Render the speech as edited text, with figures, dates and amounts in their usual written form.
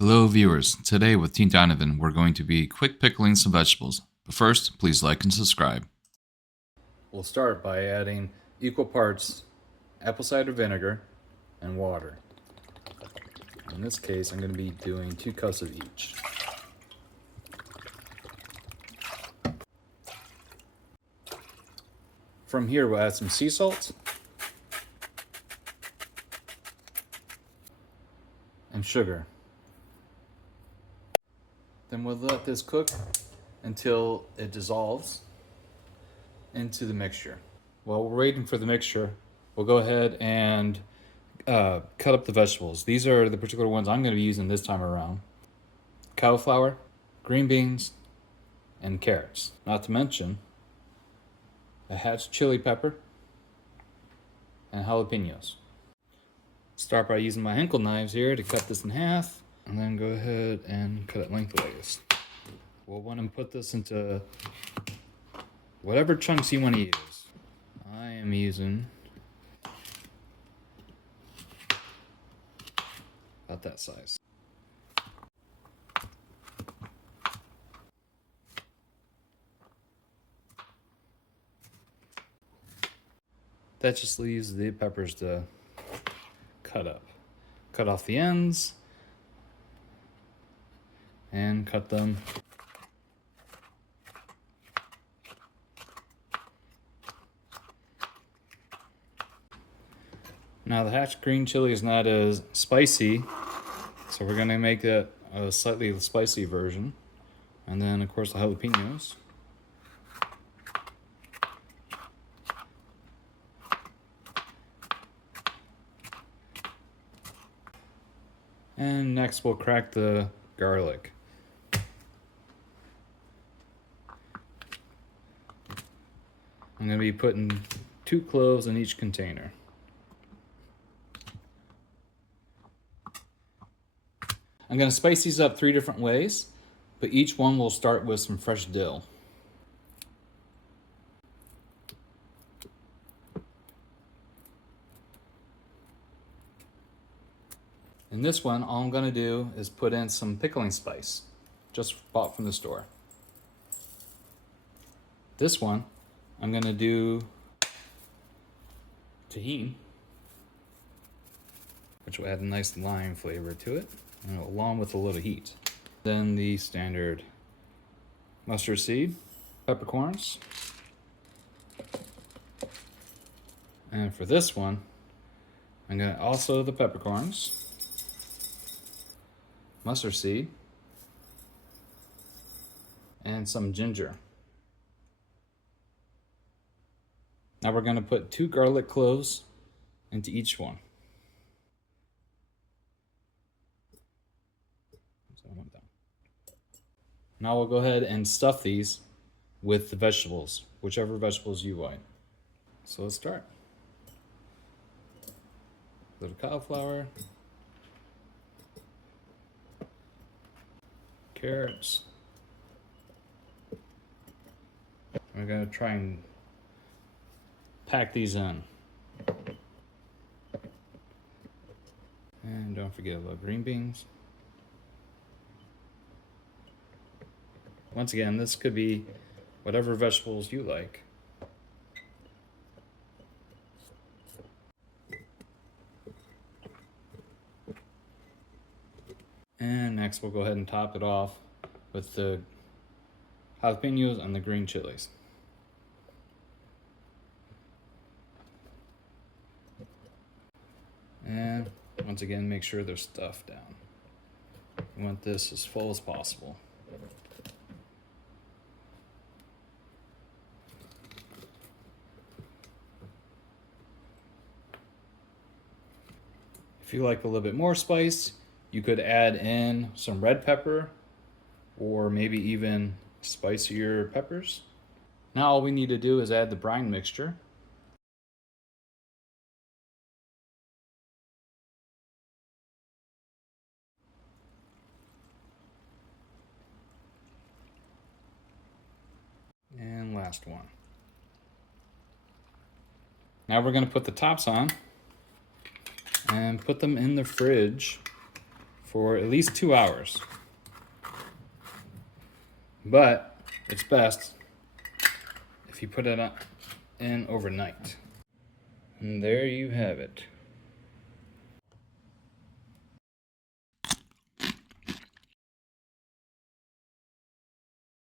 Hello viewers, today with Teen Donovan we're going to be quick pickling some vegetables, but first please like and subscribe. We'll start by adding equal parts apple cider vinegar and water. In this case I'm going to be doing 2 cups of each. From here we'll add some sea salt and sugar. Then we'll let this cook until it dissolves into the mixture. While we're waiting for the mixture, we'll go ahead and cut up the vegetables. These are the particular ones I'm going to be using this time around. Cauliflower, green beans, and carrots. Not to mention a hatch chili pepper and jalapenos. Start by using my Henkel knives here to cut this in half, and then go ahead and cut it lengthways. We'll want to put this into whatever chunks you want to use. I am using about that size. That just leaves the peppers to cut up. Cut off the ends and cut them. Now the hatch green chili is not as spicy, so we're going to make that a slightly spicy version. And then of course the jalapenos. And next we'll crack the garlic. I'm going to be putting 2 cloves in each container. I'm going to spice these up 3 different ways, but each one will start with some fresh dill. In this one, all I'm going to do is put in some pickling spice, just bought from the store. This one, I'm going to do Tajin, which will add a nice lime flavor to it, along with a little heat. Then the standard mustard seed, peppercorns. And for this one, I'm going to also the peppercorns, mustard seed, and some ginger. Now we're going to put 2 garlic cloves into each one. Now we'll go ahead and stuff these with the vegetables, whichever vegetables you like. So let's start. A little cauliflower, carrots. We're going to try and pack these in. And don't forget about green beans. Once again, this could be whatever vegetables you like. And next we'll go ahead and top it off with the jalapenos and the green chilies. And once again, make sure they're stuffed down. You want this as full as possible. If you like a little bit more spice, you could add in some red pepper or maybe even spicier peppers. Now all we need to do is add the brine mixture. And last one. Now we're going to put the tops on and put them in the fridge for at least 2 hours. But it's best if you put it in overnight. And there you have it.